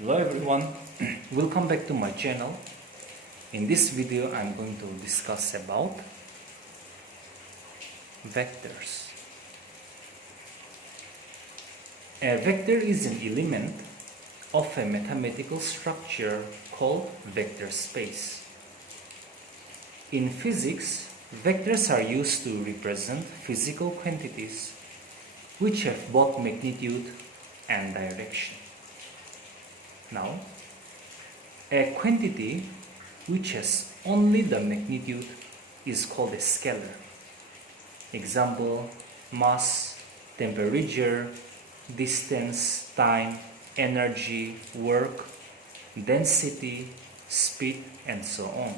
Hello everyone, welcome back to my channel. In this video I'm going to discuss about vectors. A vector is an element of a mathematical structure called vector space. In physics, vectors are used to represent physical quantities which have both magnitude and direction. Now, a quantity which has only the magnitude is called a scalar. Example, mass, temperature, distance, time, energy, work, density, speed, and so on.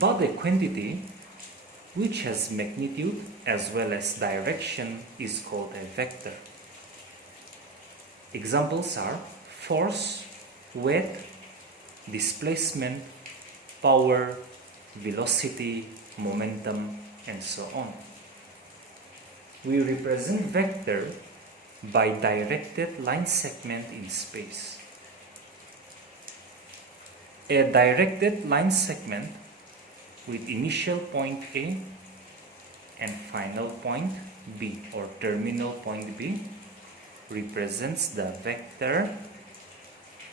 But a quantity which has magnitude as well as direction is called a vector. Examples are force, weight, displacement, power, velocity, momentum, and so on. We represent vector by directed line segment in space. A directed line segment with initial point A and final point B or terminal point B represents the vector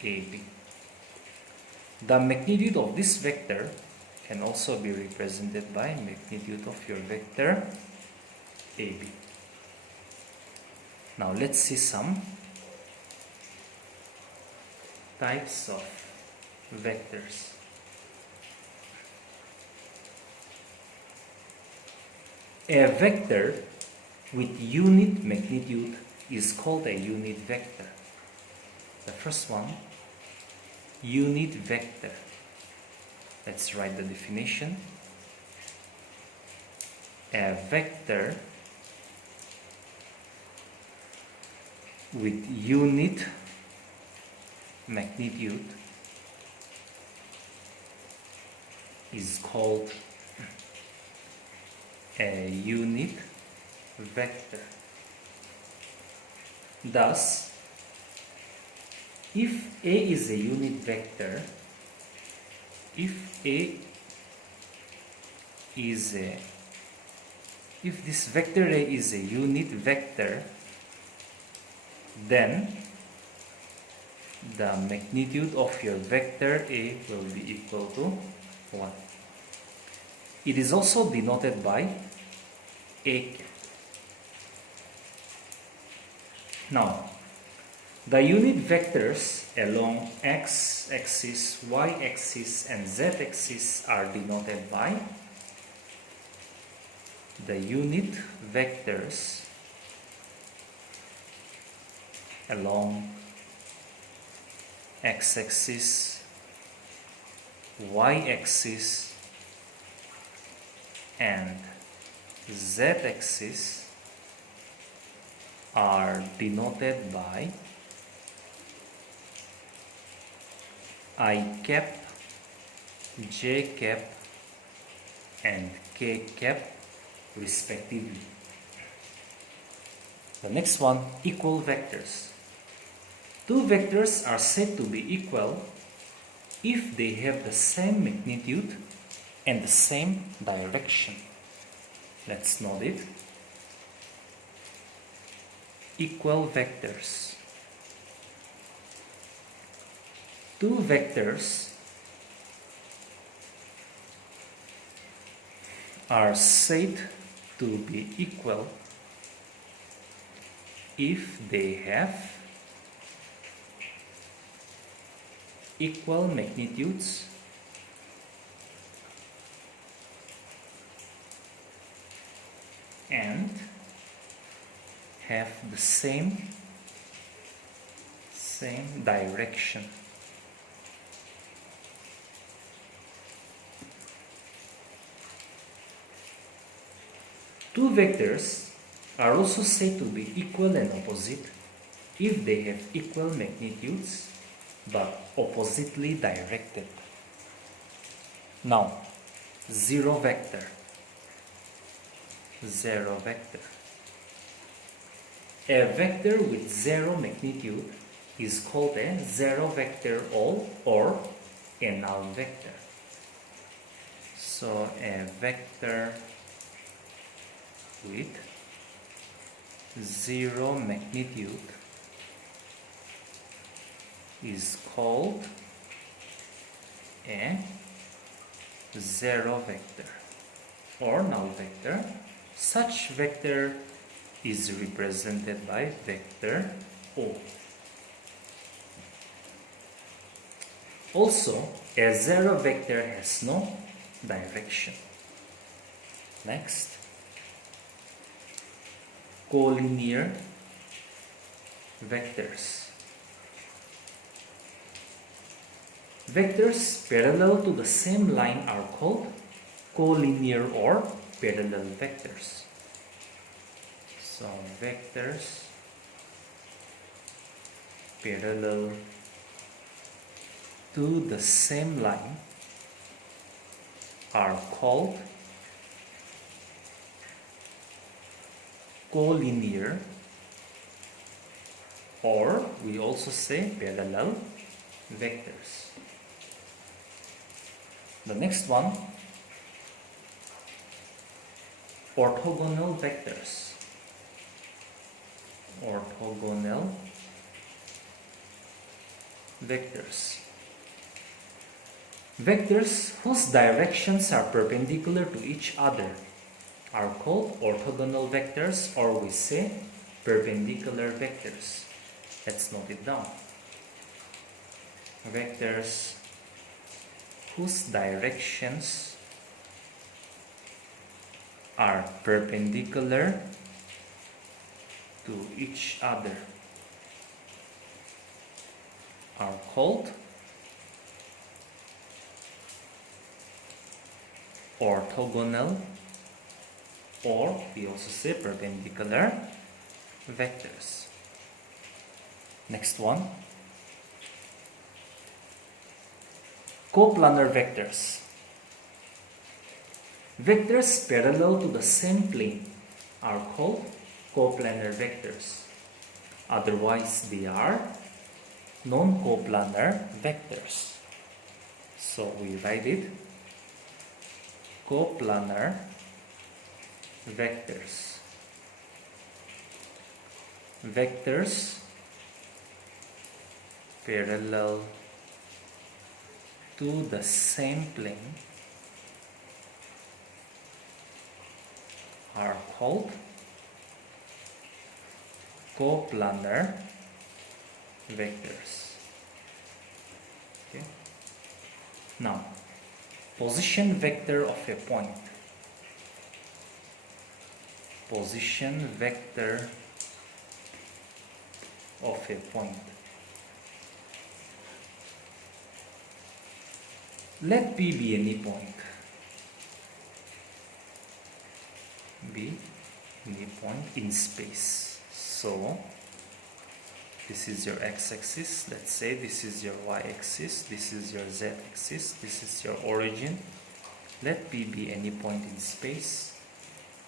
AB. The magnitude of this vector can also be represented by magnitude of your vector AB. Now let's see some types of vectors. A vector with unit magnitude is called a unit vector. The first one, unit vector. Let's write the definition. A vector with unit magnitude is called a unit vector. Thus, if A is a unit vector, if this vector A is a unit vector, then the magnitude of your vector A will be equal to 1. It is also denoted by A cap. Now, the unit vectors along x-axis, y-axis and z-axis are denoted by the unit vectors along x-axis, y-axis and z-axis are denoted by I cap, j cap and k cap respectively. The next one, equal vectors. Two vectors are said to be equal if they have the same magnitude and the same direction. Let's note it. Equal vectors. Two vectors are said to be equal if they have equal magnitudes and have the same direction. Two vectors are also said to be equal and opposite if they have equal magnitudes but oppositely directed. Now, zero vector. A vector with zero magnitude is called a zero vector or a null vector. So a vector with zero magnitude is called a zero vector or null vector. Such vector is represented by vector O. Also, a zero vector has no direction. Next, collinear vectors. Vectors parallel to the same line are called collinear or parallel vectors. So vectors parallel to the same line are called collinear, or we also say parallel vectors. The next one, orthogonal vectors. Orthogonal vectors. Vectors whose directions are perpendicular to each other are called orthogonal vectors, or we say perpendicular vectors. Let's note it down. Vectors whose directions are perpendicular to each other are called orthogonal, or we also say perpendicular vectors. Next one, coplanar vectors. Vectors parallel to the same plane are called coplanar vectors. Otherwise, they are non-coplanar vectors. So we write it coplanar vectors. Vectors parallel to the same plane are called coplanar vectors. Okay. Now, position vector of a point. Position vector of a point. Let P be any point. Be any point in space. So, this is your x-axis. Let's say this is your y-axis. This is your z-axis. This is your origin. Let P be any point in space.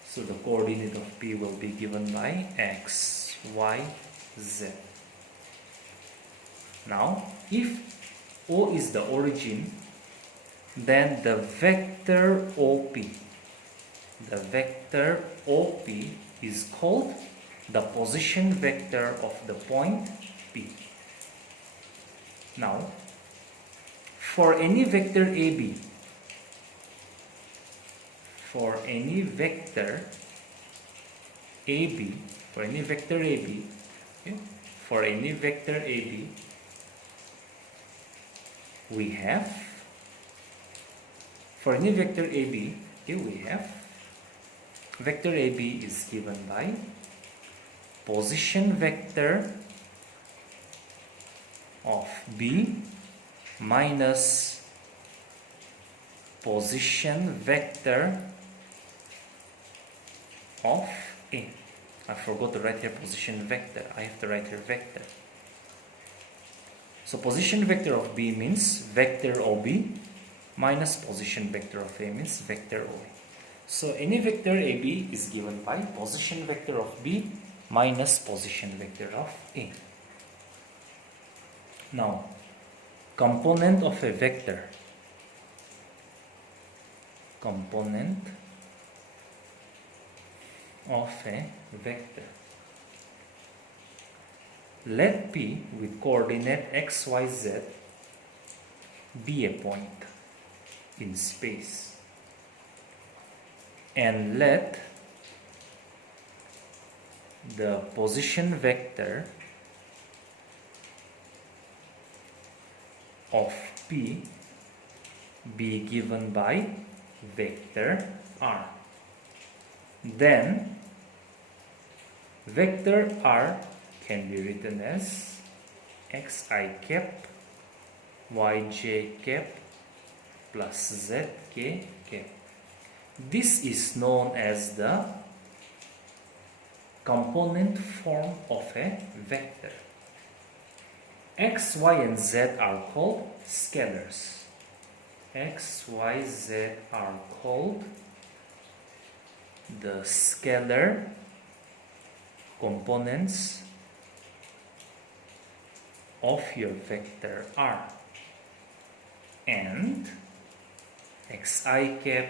So the coordinate of P will be given by x, y, z. Now, if O is the origin, then the vector OP, is called the position vector of the point P. Now, for any vector AB, we have vector AB is given by position vector of B minus position vector of A. I forgot to write here position vector. I have to write here vector. So position vector of B means vector OB minus position vector of A means vector OA. So any vector AB is given by position vector of B minus position vector of A. Now, component of a vector. Component of a vector. Let P with coordinate x, y, z be a point in space, and let the position vector of P be given by vector R. Then vector R can be written as xi cap yj cap plus zk cap. This is known as the component form of a vector. X, y, and z are called scalars. X, y, z are called the scalar components of your vector R, and xi cap,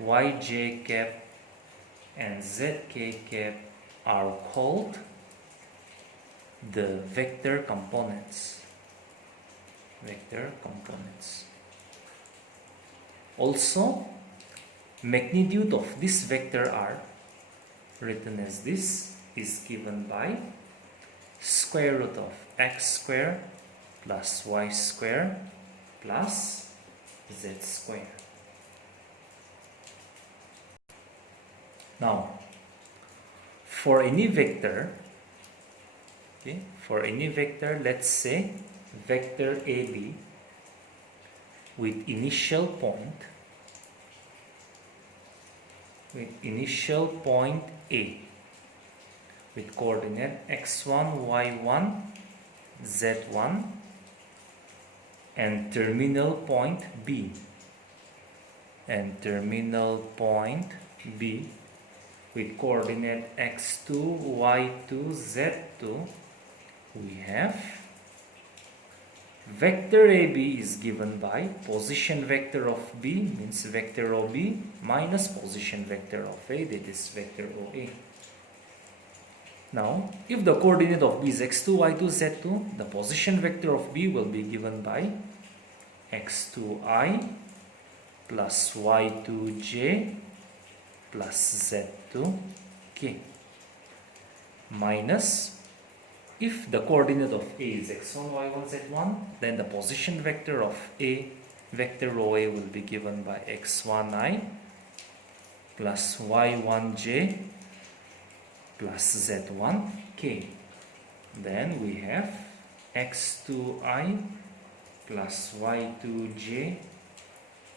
yj cap, and zk cap are called the vector components. Vector components. Also, magnitude of this vector R, written as this, is given by square root of x square plus y square plus z square. Now, for any vector, let's say vector AB with initial point A with coordinate x1, y1, z1, and terminal point B with coordinate x2, y2, z2, we have vector AB is given by position vector of B, means vector OB, minus position vector of A, that is vector OA. Now, if the coordinate of B is x2, y2, z2, the position vector of B will be given by x2i plus y2j plus z2k, minus, if the coordinate of A is x1, y1, z1, then the position vector of A, vector OA, will be given by x1i plus y1j plus z1k. Then we have x2i plus y2j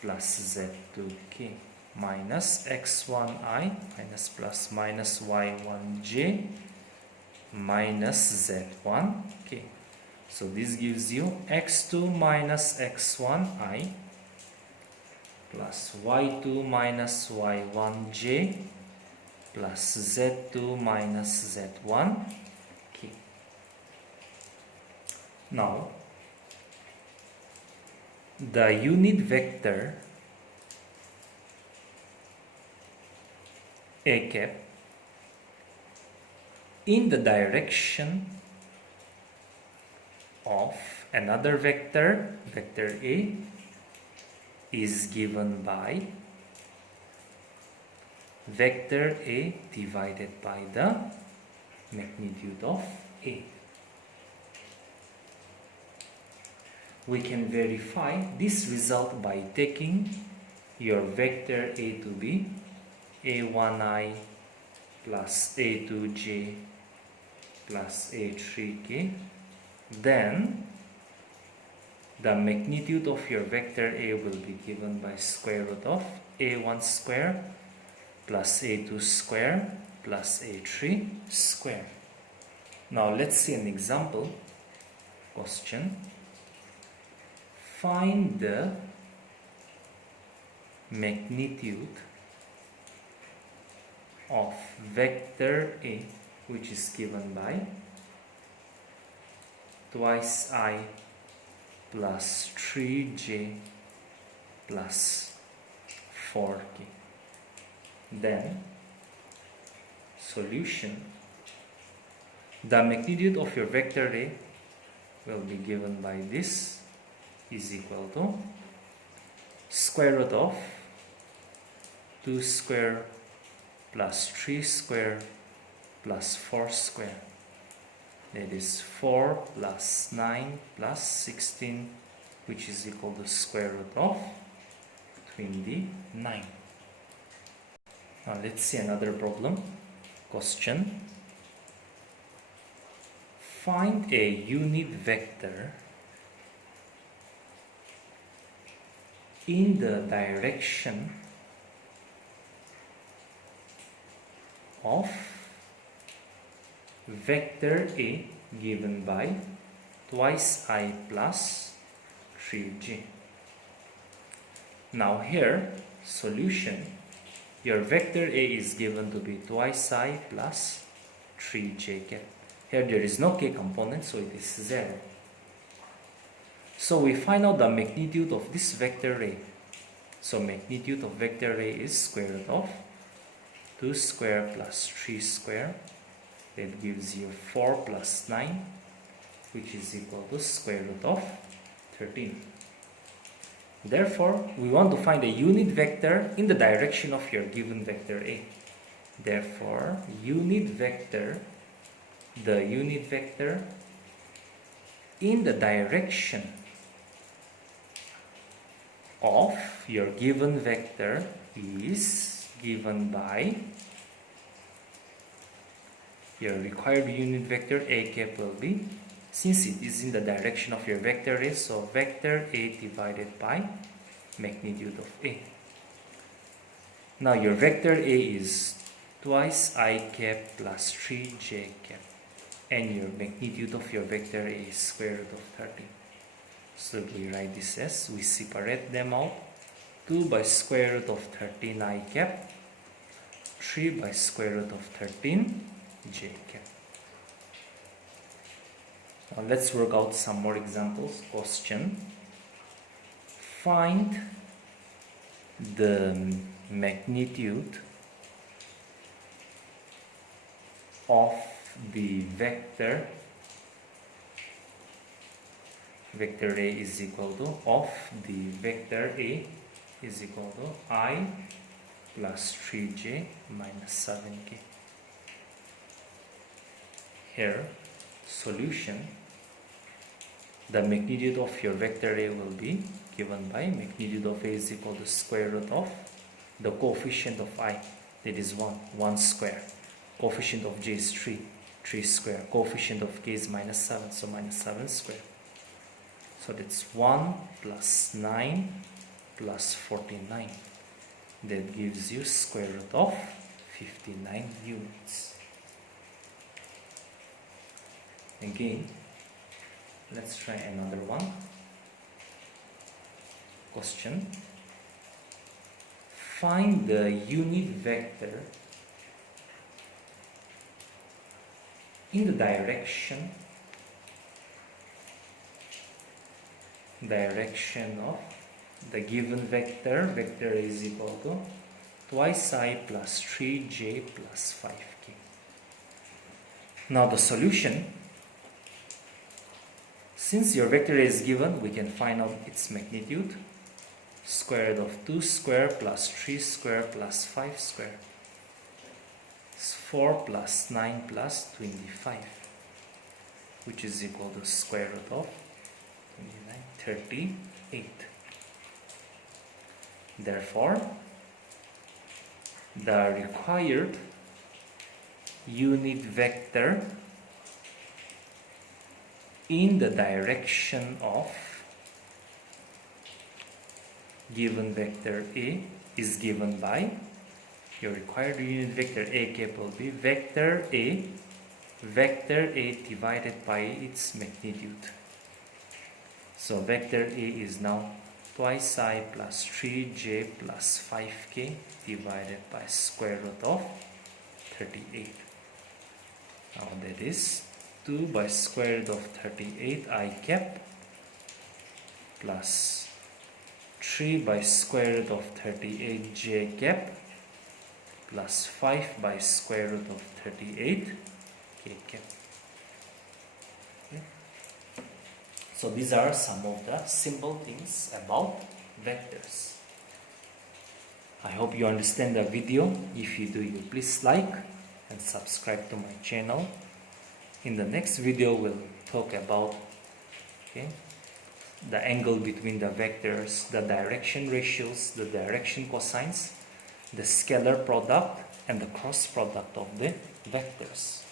plus z2k minus x1i minus plus minus y1j minus z1k. So this gives you x2 minus x1i plus y2 minus y1j plus z2 minus z1k. Now, the unit vector A cap in the direction of another vector, vector A, is given by vector A divided by the magnitude of A. We can verify this result by taking your vector A to be A1i plus A2j plus A3k. Then the magnitude of your vector A will be given by square root of A1 square plus A2 square plus A3 square. Now let's see an example question. Find the magnitude of vector A which is given by twice I plus 3j plus 4k. Then solution, the magnitude of your vector A will be given by this is equal to square root of 2 square plus 3 square plus 4 square. That is 4 plus 9 plus 16, which is equal to square root of 29. Now let's see another problem. Question. Find a unit vector in the direction of vector A given by twice I plus 3j. Now here, solution, your vector A is given to be twice I plus 3j cap. Here there is no k component, so it is 0. So we find out the magnitude of this vector A. So magnitude of vector A is square root of 2 square plus 3 square. That gives you 4 plus 9, which is equal to square root of 13. Therefore, we want to find a unit vector in the direction of your given vector A. Therefore, the unit vector in the direction of your given vector is given by your required unit vector A cap will be, since it is in the direction of your vector A, so vector A divided by magnitude of A. Now your vector A is twice I cap plus 3j cap, and your magnitude of your vector A is square root of 13. So we write this as, we separate them out, 2 by square root of 13 I cap, 3 by square root of 13 j cap. Now let's work out some more examples. Question. Find the magnitude of the vector A is equal to I plus 3j minus 7k. Here, solution, the magnitude of your vector A will be given by magnitude of A is equal to square root of the coefficient of I, that is 1 square. Coefficient of j is 3 square. Coefficient of k is minus 7, so minus 7 square. So that's 1 plus 9 plus 49. That gives you square root of 59 units. Again, let's try another one. Question. Find the unit vector in the direction of the given vector. Vector A is equal to twice I plus 3j plus 5k. Now the solution, since your vector A is given, we can find out its magnitude. Square root of 2 square plus 3 square plus 5 square. It's 4 plus 9 plus 25, which is equal to square root of 29, 38. Therefore, the required unit vector in the direction of given vector A is given by your required unit vector A cap will be vector A divided by its magnitude. So vector A is now twice I plus 3j plus 5k divided by square root of 38. Now that is 2 by square root of 38 I cap plus 3 by square root of 38 j cap plus 5 by square root of 38 k cap. Okay. So these are some of the simple things about vectors. I hope you understand the video. If you do, you please like and subscribe to my channel. In the next video, we'll talk about the angle between the vectors, the direction ratios, the direction cosines, the scalar product, and the cross product of the vectors.